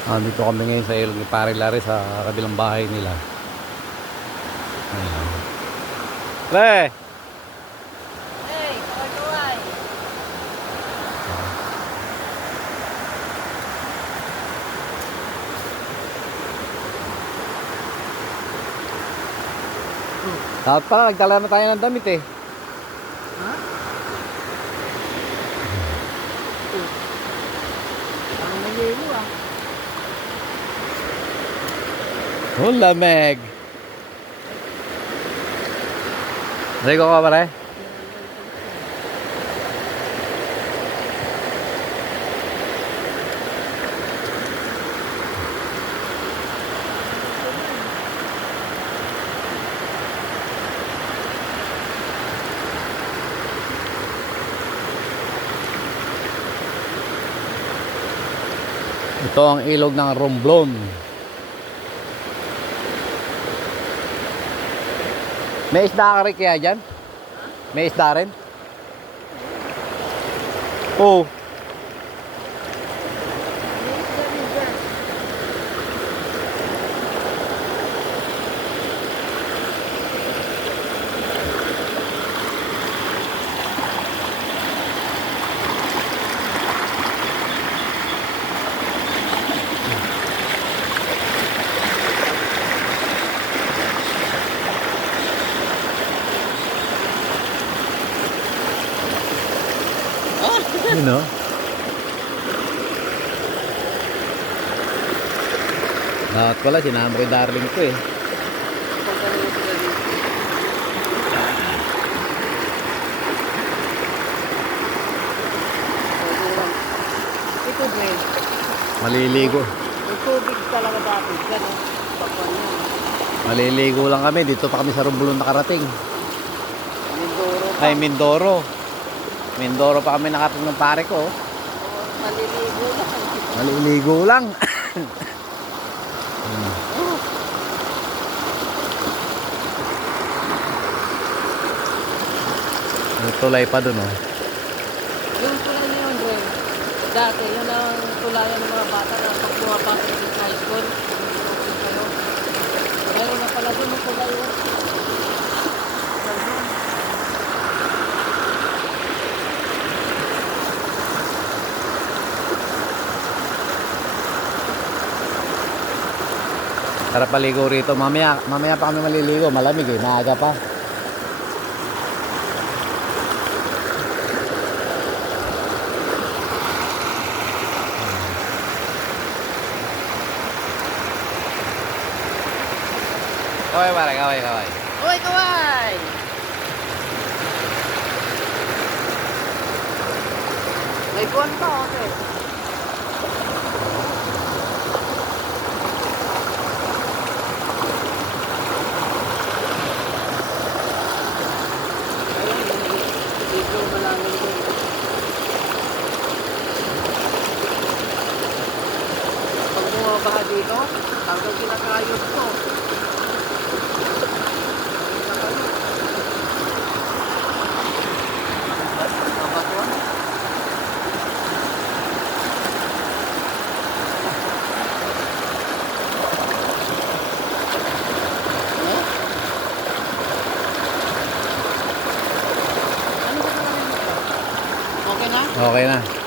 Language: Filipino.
Dito kami ngayon sa ilog ni Pare Larry sa kabilang bahay nila. Ayan. Pre! Hey, kaway-kaway. Dapat pala nagdala na tayo ng damit eh. Ha? Ang nalilo ah. Oh, lamig. Rico ka pare? Ito ang ilog ng Romblon. May isda ka rin kaya dyan? May isda rin? Oo. Yun o. Dapat pala sinama ko yung darling ko eh. Ito din. Maliligo. May tubig talaga dati. Gano'n. Pakuan yan. Maliligo lang kami. Dito pa kami sa Romblon nakarating. Mindoro pa. Ay, Mindoro. Mindoro pa kami nakarating ng pare ko. Oh. Maliligo lang. Maliligo lang. May tulay pa dun oh. Yung tulay na yun, Ren. Dati, yun ang tulayan ng mga bata na pag pumapasok sa high school. Meron na pala dun yung tulay yun. Tara paligo rito. Mamaya pa kami maliligo. Malamig eh. Maaga pa. Kaway pare, kaway. Kaway, kaway! May buwan pa, okay. Dito malamig din. Pag bumabaha dito, hanggang kinakayod ko. Okay na? Okay na.